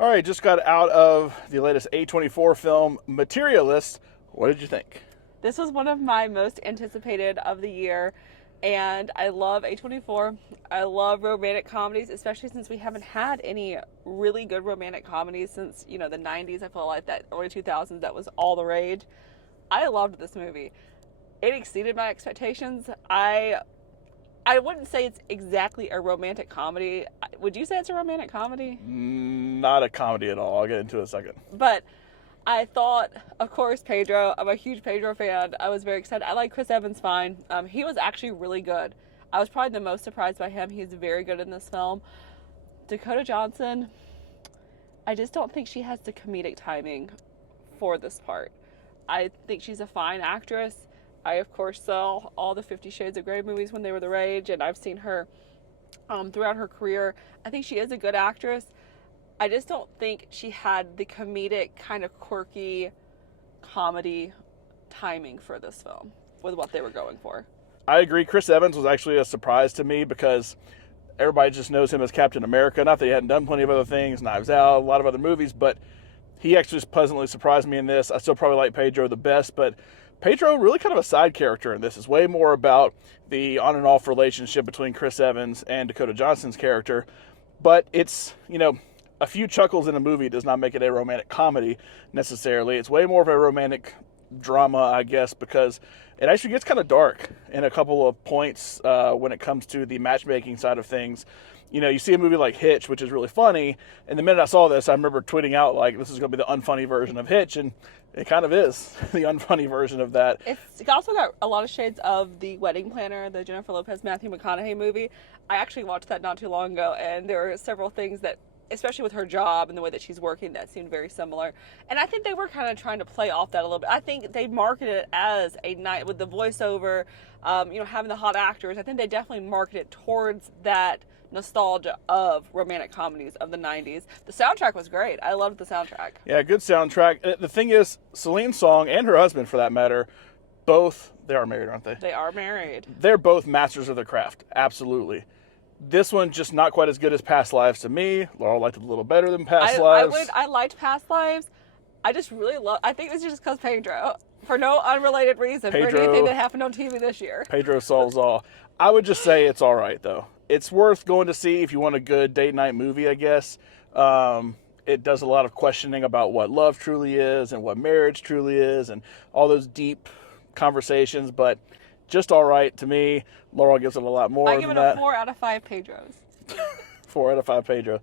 All right, just got out of the latest A24 film, Materialists. What did you think? This was one of my most anticipated of the year, and I love A24. I love romantic comedies, especially since we haven't had any really good romantic comedies since, the 90s. I feel like that early 2000s, that was all the rage. I loved this movie. It exceeded my expectations. I wouldn't say it's exactly a romantic comedy. Would you say it's a romantic comedy? Not a comedy at all. I'll get into it in a second. But I thought, of course, Pedro. I'm a huge Pedro fan. I was very excited. I like Chris Evans fine. He was actually really good. I was probably the most surprised by him. He's very good in this film. Dakota Johnson, I just don't think she has the comedic timing for this part. I think she's a fine actress. I, of course, saw all the 50 Shades of Grey movies when they were the rage, and I've seen her throughout her career. I think she is a good actress. I just don't think she had the comedic, kind of quirky comedy timing for this film with what they were going for. I agree. Chris Evans was actually a surprise to me because everybody just knows him as Captain America. Not that he hadn't done plenty of other things, Knives Out, a lot of other movies, but he actually just pleasantly surprised me in this. I still probably like Pedro the best, but Pedro, really kind of a side character in this. Is way more about the on and off relationship between Chris Evans and Dakota Johnson's character. But it's, a few chuckles in a movie does not make it a romantic comedy necessarily. It's way more of a romantic drama, I guess, because it actually gets kind of dark in a couple of points when it comes to the matchmaking side of things. You see a movie like Hitch, which is really funny, and the minute I saw this, I remember tweeting out, like, this is going to be the unfunny version of Hitch, and it kind of is the unfunny version of that. It's also got a lot of shades of The Wedding Planner, the Jennifer Lopez, Matthew McConaughey movie. I actually watched that not too long ago, and there were several things that, especially with her job and the way that she's working, that seemed very similar. And I think they were kind of trying to play off that a little bit. I think they marketed it as a night with the voiceover, having the hot actors. I think they definitely marketed it towards that nostalgia of romantic comedies of the 90s. The soundtrack was great. I loved the soundtrack. Yeah, good soundtrack. The thing is, Celine Song and her husband, for that matter, they are married, aren't they? They are married. They're both masters of their craft. Absolutely. This one just not quite as good as Past Lives to me. Laurel liked it a little better than Past Lives. I liked Past Lives. I just really I think it's just because Pedro, for no unrelated reason, for anything that happened on TV this year. Pedro solves all. I would just say it's all right, though. It's worth going to see if you want a good date night movie, I guess. It does a lot of questioning about what love truly is and what marriage truly is and all those deep conversations, but just all right to me. Laurel gives it a lot more than that. I give it a 4 out of 5 Pedros. 4 out of 5 Pedro.